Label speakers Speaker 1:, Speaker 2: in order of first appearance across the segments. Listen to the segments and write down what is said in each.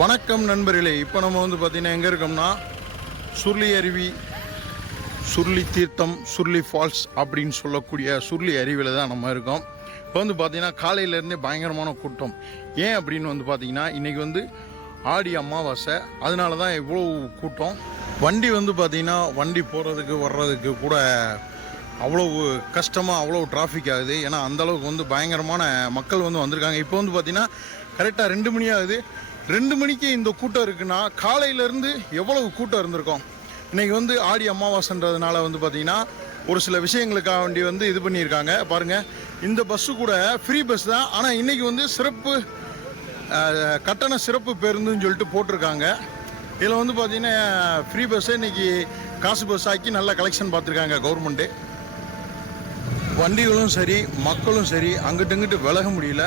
Speaker 1: வணக்கம் நண்பர்களே இப்போ நம்ம வந்து பார்த்திங்கன்னா எங்கே இருக்கோம்னா சுருளி அருவி சுருளி தீர்த்தம் சுருளி ஃபால்ஸ் அப்படின்னு சொல்லக்கூடிய சுருளி அருவியில் தான் நம்ம இருக்கோம் இப்போ வந்து பார்த்திங்கன்னா காலையிலேருந்தே பயங்கரமான கூட்டம் ஏன் அப்படின்னு வந்து பார்த்திங்கன்னா இன்றைக்கி வந்து ஆடி அமாவாசை அதனால தான் இவ்வளோ கூட்டம் வண்டி வந்து பார்த்திங்கன்னா வண்டி போகிறதுக்கு வர்றதுக்கு கூட அவ்வளோ கஷ்டமாக அவ்வளோ டிராஃபிக் ஆகுது ஏன்னா அந்தளவுக்கு வந்து பயங்கரமான மக்கள் வந்து வந்திருக்காங்க இப்போ வந்து பார்த்திங்கன்னா கரெக்டாக ரெண்டு மணி ஆகுது ரெண்டு மணிக்கு இந்த கூட்டம் இருக்குன்னா காலையிலேருந்து எவ்வளவு கூட்டம் இருந்திருக்கும் இன்றைக்கி வந்து ஆடி அமாவாசைன்றதுனால வந்து பார்த்திங்கன்னா ஒரு சில விஷயங்களுக்காக வேண்டி வந்து இது பண்ணியிருக்காங்க பாருங்கள் இந்த பஸ்ஸு கூட ஃப்ரீ பஸ் தான் ஆனால் இன்றைக்கி வந்து சிறப்பு கட்டண சிறப்பு பேருந்துன்னு சொல்லிட்டு போட்டிருக்காங்க இதில் வந்து பார்த்திங்கன்னா ஃப்ரீ பஸ்ஸே இன்றைக்கி காசு பஸ் ஆக்கி நல்லா கலெக்ஷன் பார்த்துருக்காங்க கவர்மெண்ட்டு வண்டிகளும் சரி மக்களும் சரி அங்கிட்டு இங்கிட்டு விலக முடியல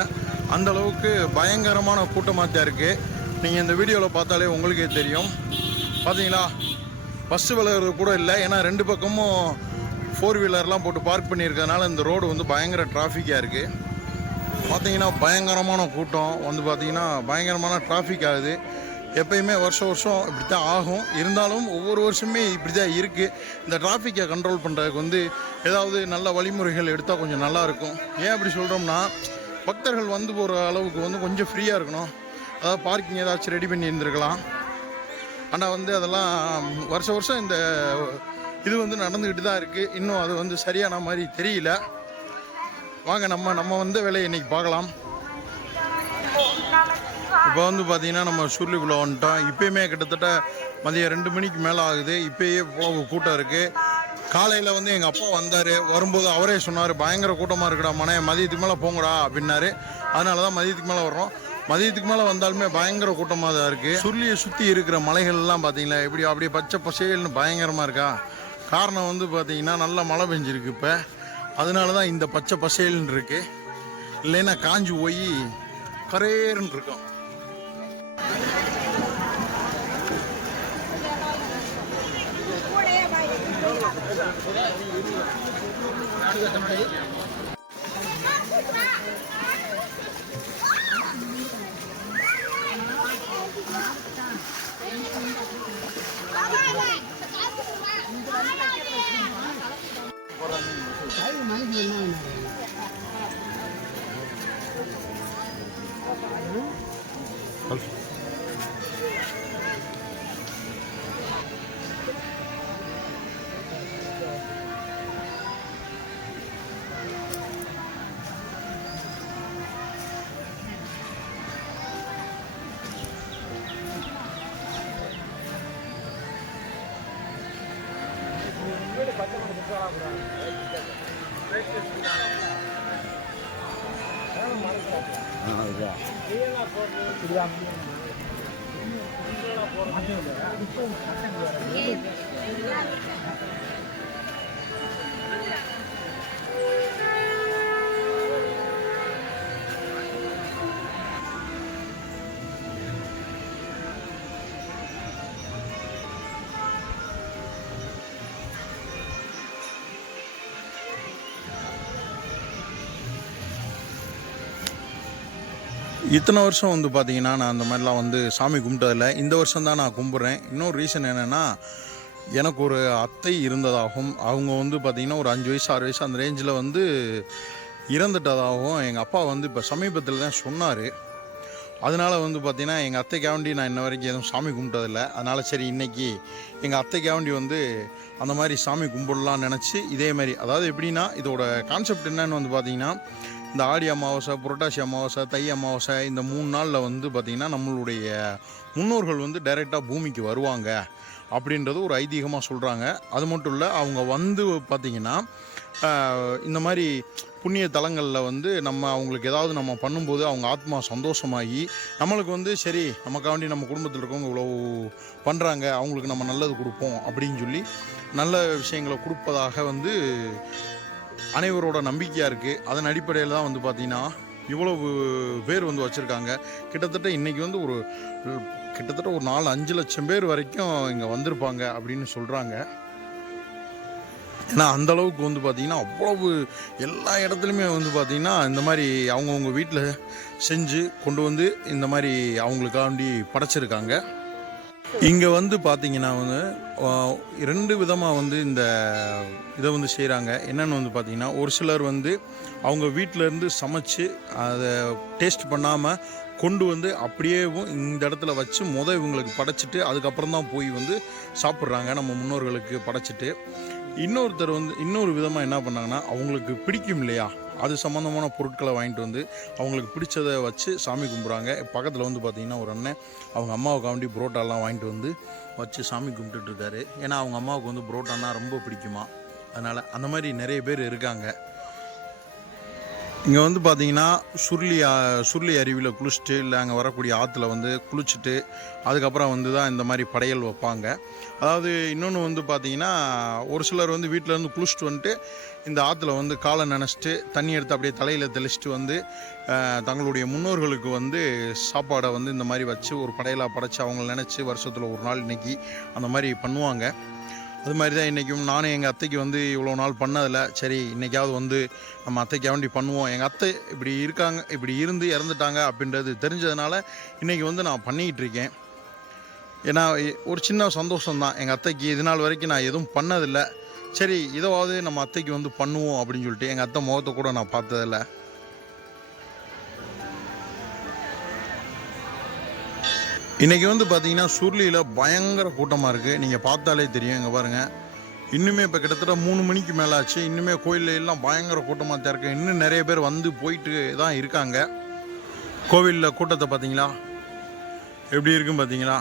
Speaker 1: அந்த அளவுக்கு பயங்கரமான கூட்டமாக தான் இருக்குது நீங்கள் இந்த வீடியோவில் பார்த்தாலே உங்களுக்கே தெரியும் பார்த்தீங்களா பஸ்ஸு விலகிறது கூட இல்லை ஏன்னா ரெண்டு பக்கமும் ஃபோர் வீலர்லாம் போட்டு பார்க் பண்ணியிருக்கிறதுனால இந்த ரோடு வந்து பயங்கர டிராஃபிக்காக இருக்குது பார்த்தீங்கன்னா பயங்கரமான கூட்டம் வந்து பார்த்திங்கன்னா பயங்கரமான டிராஃபிக் ஆகுது எப்பயுமே வருஷம் வருஷம் இப்படி தான் ஆகும் இருந்தாலும் ஒவ்வொரு வருஷமே இப்படி தான் இருக்குது இந்த டிராஃபிக்கை கண்ட்ரோல் பண்ணுறதுக்கு வந்து ஏதாவது நல்ல வழிமுறைகள் எடுத்தால் கொஞ்சம் நல்லாயிருக்கும் ஏன் அப்படி சொல்கிறோம்னா பக்தர்கள் வந்து போகிற அளவுக்கு வந்து கொஞ்சம் ஃப்ரீயாக இருக்கணும் அதாவது பார்க்கிங் ஏதாச்சும் ரெடி பண்ணி இருந்திருக்கலாம் ஆனால் வந்து அதெல்லாம் வருஷம் வருஷம் இந்த இது வந்து நடந்துக்கிட்டு தான் இருக்குது இன்னும் அது வந்து சரியான மாதிரி தெரியல வாங்க நம்ம நம்ம வந்த வேலையை இன்றைக்கி பார்க்கலாம் இப்போ வந்து பார்த்திங்கன்னா நம்ம சூர்லிக்குள்ளே வந்துட்டோம் இப்போயுமே கிட்டத்தட்ட மதியம் ரெண்டு மணிக்கு மேலே ஆகுது இப்போயே இவ்வளவு கூட்டம் இருக்குது காலையில் வந்து எங்கள் அப்பா வந்தார் வரும்போது அவரே சொன்னார் பயங்கர கூட்டமாக இருக்கடா மனைய மதியத்துக்கு மேலே போங்கடா அப்படின்னாரு அதனால தான் மதியத்துக்கு மேலே வர்றோம் மதியத்துக்கு மேலே வந்தாலுமே பயங்கர கூட்டமாக தான் இருக்குது சுருளியை சுற்றி இருக்கிற மலைகள்லாம் பார்த்தீங்களா எப்படி அப்படியே பச்சை பசேல்னு பயங்கரமாக இருக்கா காரணம் வந்து பார்த்தீங்கன்னா நல்லா மழை பெஞ்சிருக்கு இப்போ அதனால தான் இந்த பச்சை பசேல்னு இருக்குது இல்லைன்னா காஞ்சி போய் கரேருன்னு இருக்கும் 来吧，来。போடுறது இத்தனை வருஷம் வந்து பார்த்தீங்கன்னா நான் அந்த மாதிரிலாம் வந்து சாமி கும்பிட்டதில்ல இந்த வருஷம் தான் நான் கும்பிட்றேன் இன்னொரு ரீசன் என்னென்னா எனக்கு ஒரு அத்தை இருந்ததாகவும் அவங்க வந்து பார்த்திங்கன்னா ஒரு அஞ்சு வயசு ஆறு வயசு அந்த ரேஞ்சில் வந்து இறந்துட்டதாகவும் எங்கள் அப்பா வந்து இப்போ சமீபத்தில் தான் சொன்னார் அதனால் வந்து பார்த்திங்கன்னா எங்கள் அத்தைக்காண்டி நான் இன்ன வரைக்கும் எதுவும் சாமி கும்பிட்டதில்ல அதனால் சரி இன்றைக்கி எங்கள் அத்தைக்காண்டி வந்து அந்த மாதிரி சாமி கும்பிடலாம்னு நினச்சி இதே மாதிரி அதாவது எப்படின்னா இதோட கான்செப்ட் என்னன்னு வந்து பார்த்திங்கன்னா இந்த ஆடி அமாவாசை புரட்டாசி அமாவாசை தை அமாவாசை இந்த மூணு நாளில் வந்து பார்த்திங்கன்னா நம்மளுடைய முன்னோர்கள் வந்து டைரெக்டாக பூமிக்கு வருவாங்க அப்படின்றது ஒரு ஐதீகமாக சொல்கிறாங்க அது மட்டும் இல்லை அவங்க வந்து பார்த்திங்கன்னா இந்த மாதிரி புண்ணிய தலங்களில் வந்து நம்ம அவங்களுக்கு ஏதாவது நம்ம பண்ணும்போது அவங்க ஆத்மா சந்தோஷமாகி நம்மளுக்கு வந்து சரி நமக்காண்டி நம்ம குடும்பத்தில் இருக்கவங்க இவ்வளோ பண்ணுறாங்க அவங்களுக்கு நம்ம நல்லது கொடுப்போம் அப்படின்னு சொல்லி நல்ல விஷயங்களை கொடுப்பதாக வந்து அனைவரோட நம்பிக்கையாக இருக்குது அதன் அடிப்படையில் தான் வந்து பார்த்தீங்கன்னா இவ்வளவு பேர் வந்து வச்சுருக்காங்க கிட்டத்தட்ட இன்றைக்கி வந்து ஒரு கிட்டத்தட்ட ஒரு நாலு அஞ்சு லட்சம் பேர் வரைக்கும் இங்கே வந்திருப்பாங்க அப்படின்னு சொல்கிறாங்க ஏன்னா அந்தளவுக்கு வந்து பார்த்திங்கன்னா அவ்வளவு எல்லா இடத்துலையுமே வந்து பார்த்திங்கன்னா இந்த மாதிரி அவங்கவுங்க வீட்டில் செஞ்சு கொண்டு வந்து இந்த மாதிரி அவங்களுக்காண்டி படைச்சிருக்காங்க இங்கே வந்து பார்த்தீங்கன்னா வந்து ரெண்டு விதமாக வந்து இந்த இதை வந்து செய்கிறாங்க என்னென்னு வந்து பார்த்தீங்கன்னா ஒரு சிலர் வந்து அவங்க வீட்டிலேருந்து சமைச்சு அதை டேஸ்ட் பண்ணாமல் கொண்டு வந்து அப்படியேவும் இந்த இடத்துல வச்சு முத இவங்களுக்கு படைச்சிட்டு அதுக்கப்புறம் தான் போய் வந்து சாப்பிட்றாங்க நம்ம முன்னோர்களுக்கு படைச்சிட்டு இன்னொருத்தர் வந்து இன்னொரு விதமாக என்ன பண்ணாங்கன்னா அவங்களுக்கு பிடிக்கும் இல்லையா அது சம்மந்தமான பொருட்களை வாங்கிட்டு வந்து அவங்களுக்கு பிடிச்சதை வச்சு சாமி கும்பிட்றாங்க பக்கத்தில் வந்து பார்த்திங்கன்னா ஒரு அண்ணன் அவங்க அம்மாவுக்காண்டி புரோட்டாலாம் வாங்கிட்டு வந்து வச்சு சாமி கும்பிட்டுட்ருக்காரு ஏன்னா அவங்க அம்மாவுக்கு வந்து புரோட்டானா ரொம்ப பிடிக்குமா அதனால் அந்த மாதிரி நிறைய பேர் இருக்காங்க இங்கே வந்து பார்த்தீங்கன்னா சுருளி சுருளி அருவியில் குளிச்சுட்டு இல்லை அங்கே வரக்கூடிய ஆற்றுல வந்து குளிச்சுட்டு அதுக்கப்புறம் வந்து தான் இந்த மாதிரி படையல் வைப்பாங்க அதாவது இன்னொன்று வந்து பார்த்தீங்கன்னா ஒரு சிலர் வந்து வீட்டிலேருந்து குளிச்சுட்டு வந்துட்டு இந்த ஆற்றுல வந்து காலை நினச்சிட்டு தண்ணி எடுத்து அப்படியே தலையில் தெளிச்சுட்டு வந்து தங்களுடைய முன்னோர்களுக்கு வந்து சாப்பாடை வந்து இந்த மாதிரி வச்சு ஒரு படையலாக படைச்சி அவங்கள நினச்சி வருஷத்தில் ஒரு நாள் இன்றைக்கி அந்த மாதிரி பண்ணுவாங்க அது மாதிரி தான் இன்றைக்கும் நானும் எங்கள் அத்தைக்கு வந்து இவ்வளோ நாள் பண்ணதில்ல சரி இன்றைக்காவது வந்து நம்ம அத்தைக்கு வேண்டி பண்ணுவோம் எங்கள் அத்தை இப்படி இருக்காங்க இப்படி இருந்து இறந்துட்டாங்க அப்படின்றது தெரிஞ்சதுனால இன்றைக்கி வந்து நான் பண்ணிக்கிட்டு இருக்கேன் ஏன்னா ஒரு சின்ன சந்தோஷம்தான் எங்கள் அத்தைக்கு இது நாள் வரைக்கும் நான் எதுவும் பண்ணதில்லை சரி இதாவது நம்ம அத்தைக்கு வந்து பண்ணுவோம் அப்படின்னு சொல்லிட்டு எங்கள் அத்தை முகத்தை கூட நான் பார்த்ததில்லை இன்றைக்கி வந்து பார்த்தீங்கன்னா சுருளியில் பயங்கர கூட்டமாக இருக்குது நீங்கள் பார்த்தாலே தெரியும் இங்கே பாருங்கள் இன்னுமே இப்போ கிட்டத்தட்ட மூணு மணிக்கு மேலே ஆச்சு இன்னுமே கோயிலில் எல்லாம் பயங்கர கூட்டமாக தான் இருக்குது இன்னும் நிறைய பேர் வந்து போயிட்டு தான் இருக்காங்க கோவிலில் கூட்டத்தை பார்த்தீங்களா எப்படி இருக்குன்னு பார்த்தீங்களா